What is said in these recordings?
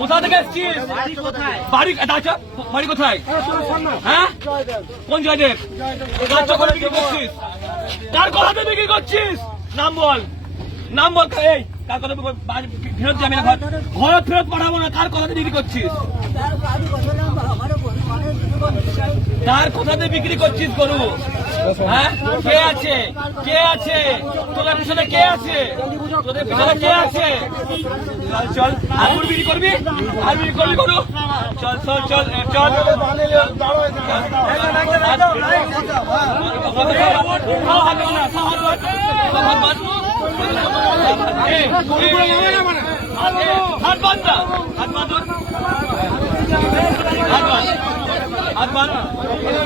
কোথা থেকে এসছিস? বাড়ি বাড়ি কোথায়? হ্যাঁ? কোন জয়দেব? বিক্রি করছিস? কার কথাতে বিক্রি করছিস? নাম বল। নাম বল এই কার কথা ফেরত যাবে না ঘর? ঘর ফেরত পাঠাবো না কার কথাতে বিক্রি করছিস? কার কথাতে বিক্রি করছিস গরু? হ্যাঁ কে আছে কে আছে তোদের পিছনে কে আছে তোদের পিছনে কে আছে চল চল গরু বিক্রি করবি আর বিক্রি করবি গরু চল চল চল চল হাত না, খাও হাত বাঁধ। খাও হাত বাঁধ। এ, এ, হাত- এ, হাত বাঁধ না, হাত বাঁধ ওর। হাত বাঁধ। হাত বাঁধ।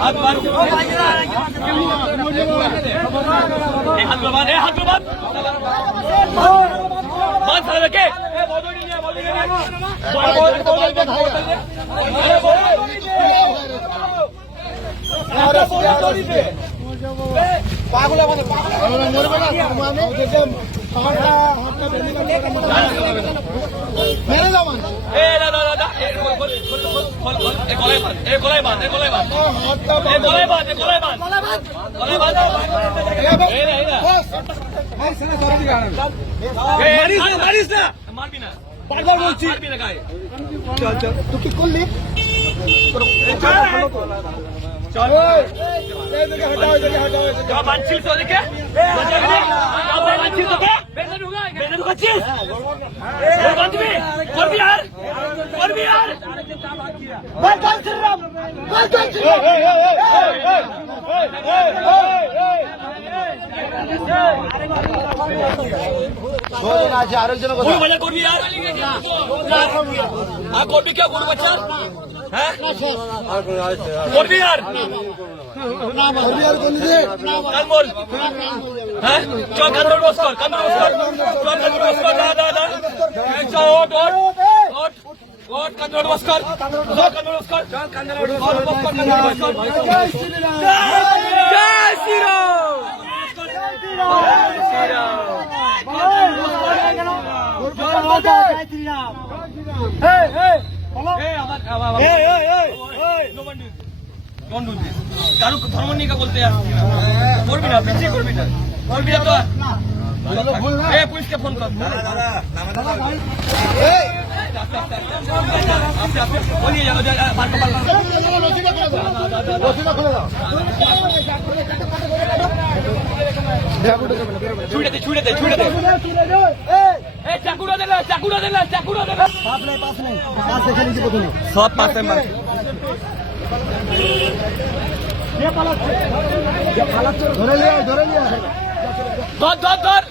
হাত বাঁধ। এই হাতগুলো বাঁধ, এই হাতগুলো বাঁধ। বাঁধ তাহলে কে? এ, বদলি নিয়ে, বদলি নিয়ে। বদলি, বদলি, বদলি, বদলি, বদলি। এ, বদলি নিয়ে। মেরে যাও মানে এ, না, না, না, না, এ, খোল, খোল, খোল, খোল, খোল, খোল। এ, গলায় বাঁধ, এ, গলায় বাঁধ, এ, গলায় বাঁধ। এ, গলায় বাঁধ, এ, গলায় বাঁধ। গলায় বাঁধ। এই না, এই না। এ, মারিস না। মারবি না। মারবি না গায়ে। তুই কি করলি চল। যা বাঁধছিস ওদেরকে? যা বাঁধছিস ওকে? বেঁধে ঢুকাচ্ছিস? ওর বাঁধবি? করবি আর? করবি আর? আছে গরু বাজার করবি আর? আর করবি কে গরু বাচ্চা হ্যাঁ করবি আর কানমোল হ্যাঁ চল কান্দর বস কর কান্দর বস কর চল কান্দর বস কর দাদা দাদা চল ওট ওট কর ধর্ম নিয়ে বলতে আসছি না করবি না পিছিয়ে করবি না করবি না তো এ পুলিশকে ফোন কর আস্তে ছুড়ে দে ছুড়ে দে ছুড়ে দে চাকুরা দে না চাকুরা দে না চাকুরা দে না সব পাশে ধরে লিয়া ধরে লিয়া ধর। ধর ধর ধর।